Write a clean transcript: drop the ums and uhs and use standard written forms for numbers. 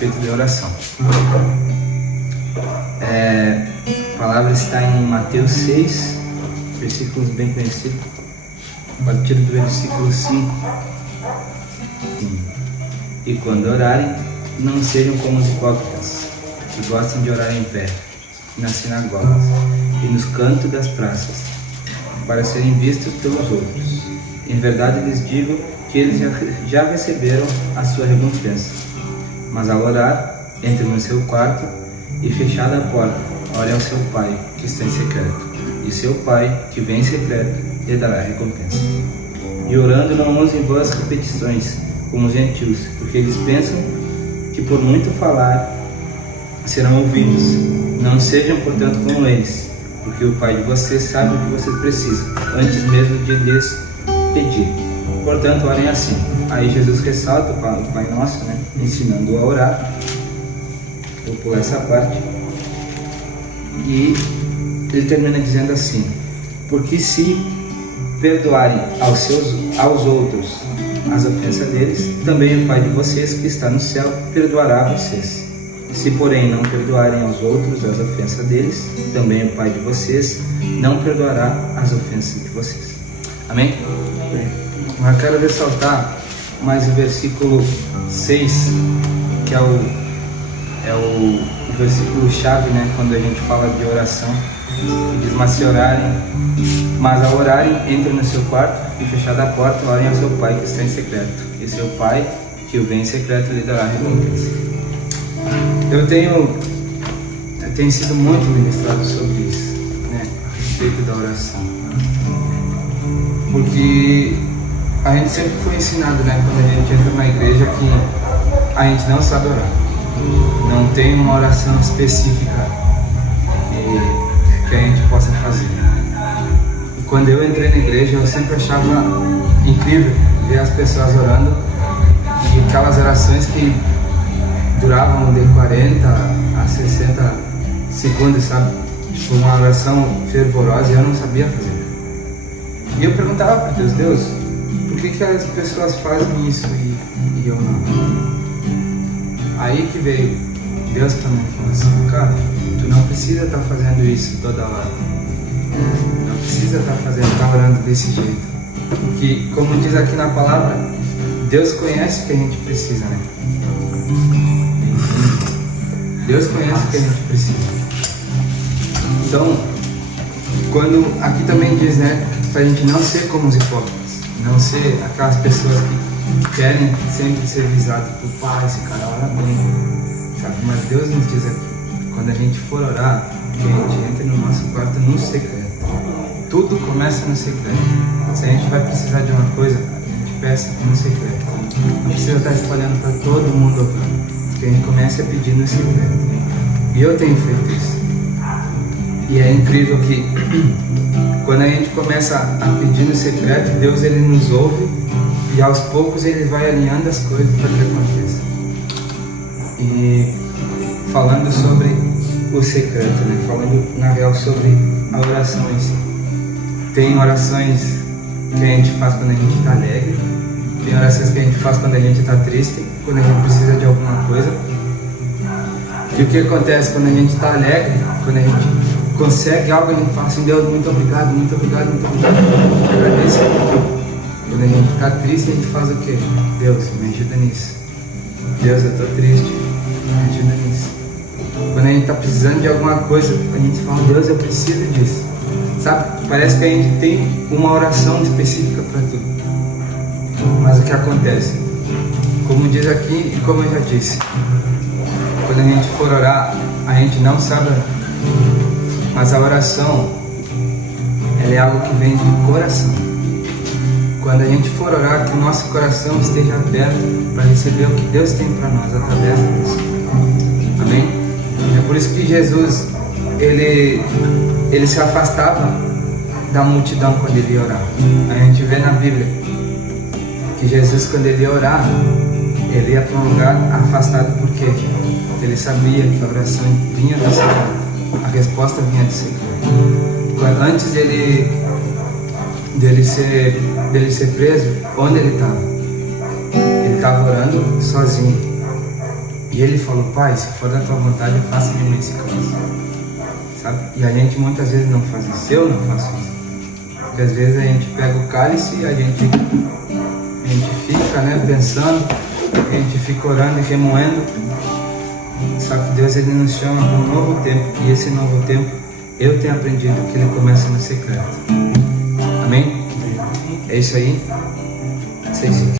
respeito de oração. A palavra está em Mateus 6, versículos bem conhecidos, a partir do versículo 5. E quando orarem, não sejam como os hipócritas, que gostam de orar em pé, nas sinagogas e nos cantos das praças, para serem vistos pelos outros. Em verdade lhes digo que eles já receberam a sua recompensa. Mas ao orar, entre no seu quarto e, fechada a porta, ore ao seu Pai que está em secreto, e seu Pai que vem em secreto lhe dará a recompensa. E orando, não usem vãs repetições como os gentios, porque eles pensam que por muito falar serão ouvidos. Não sejam, portanto, como eles, porque o Pai de vocês sabe o que vocês precisam, antes mesmo de lhes pedir. Portanto, orem assim. Aí Jesus ressalta o Pai Nosso, ensinando a orar. Vou pular essa parte. E ele termina dizendo assim: porque se perdoarem aos outros as ofensas deles, também o Pai de vocês que está no céu perdoará a vocês. Se porém não perdoarem aos outros as ofensas deles, também o Pai de vocês não perdoará as ofensas de vocês. Amém? Eu quero ressaltar mais o versículo 6, que é o versículo chave, quando a gente fala de oração. Diz: mas ao orarem, entrem no seu quarto e, fechada a porta, orem ao seu Pai que está em secreto, e seu Pai que o vem em secreto lhe dará a recompensa. Eu tenho sido muito ministrado sobre isso, a respeito da oração, porque a gente sempre foi ensinado, quando a gente entra na igreja, que a gente não sabe orar, não tem uma oração específica que a gente possa fazer. E quando eu entrei na igreja, eu sempre achava incrível ver as pessoas orando, e aquelas orações que duravam de 40 a 60 segundos, sabe? Tipo, uma oração fervorosa, e eu não sabia fazer. E eu perguntava para Deus, por que as pessoas fazem isso e eu não? Aí que veio Deus para mim e falou assim: cara, tu não precisa estar fazendo isso toda hora. Não precisa estar orando desse jeito. Porque, como diz aqui na palavra, Deus conhece o que a gente precisa, Deus conhece o que a gente precisa. Então, quando aqui também diz, pra gente não ser como os hipócritas, não ser aquelas pessoas que querem sempre ser visadas por pai, esse cara ora bem, sabe? Mas Deus nos diz aqui, quando a gente for orar, que a gente entre no nosso quarto no secreto. Tudo começa no secreto. Se a gente vai precisar de uma coisa, a gente peça no secreto. Não precisa estar espalhando para todo mundo orando, que a gente comece a pedir no secreto. E eu tenho feito isso. E é incrível que quando a gente começa a pedir no secreto, Deus ele nos ouve, e aos poucos ele vai alinhando as coisas para que aconteça. E falando sobre o secreto, falando na real sobre a oração em si. Tem orações que a gente faz quando a gente está alegre, tem orações que a gente faz quando a gente está triste, quando a gente precisa de alguma coisa. E o que acontece quando a gente está alegre, quando a gente consegue algo, a gente fala assim: Deus, muito obrigado, muito obrigado, muito obrigado, agradeço. Quando a gente está triste, a gente faz o quê? Deus, me ajuda nisso. Deus, eu estou triste, me ajuda nisso. Quando a gente está precisando de alguma coisa, a gente fala: Deus, eu preciso disso. Sabe? Parece que a gente tem uma oração específica para tudo. Mas o que acontece? Como diz aqui e como eu já disse, quando a gente for orar, a gente não sabe orar. Mas a oração, ela é algo que vem do coração. Quando a gente for orar, que o nosso coração esteja aberto para receber o que Deus tem para nós através disso. Amém? É por isso que Jesus, ele se afastava da multidão quando ele ia orar. A gente vê na Bíblia que Jesus, quando ele ia orar, ele ia para um lugar afastado, porque ele sabia que a oração vinha do secreto, a resposta vinha do secreto. Antes dele ser preso, onde ele estava? Ele estava orando sozinho. E ele falou, Pai, se for da tua vontade, faça de mim esse cálice. Sabe? E a gente muitas vezes não faz isso, eu não faço isso. Porque às vezes a gente pega o cálice e a gente fica, né, pensando, a gente fica orando e remoendo. Só que Deus, ele nos chama para um novo tempo, e esse novo tempo eu tenho aprendido que ele começa no secreto. Amém? É isso aí. Não sei se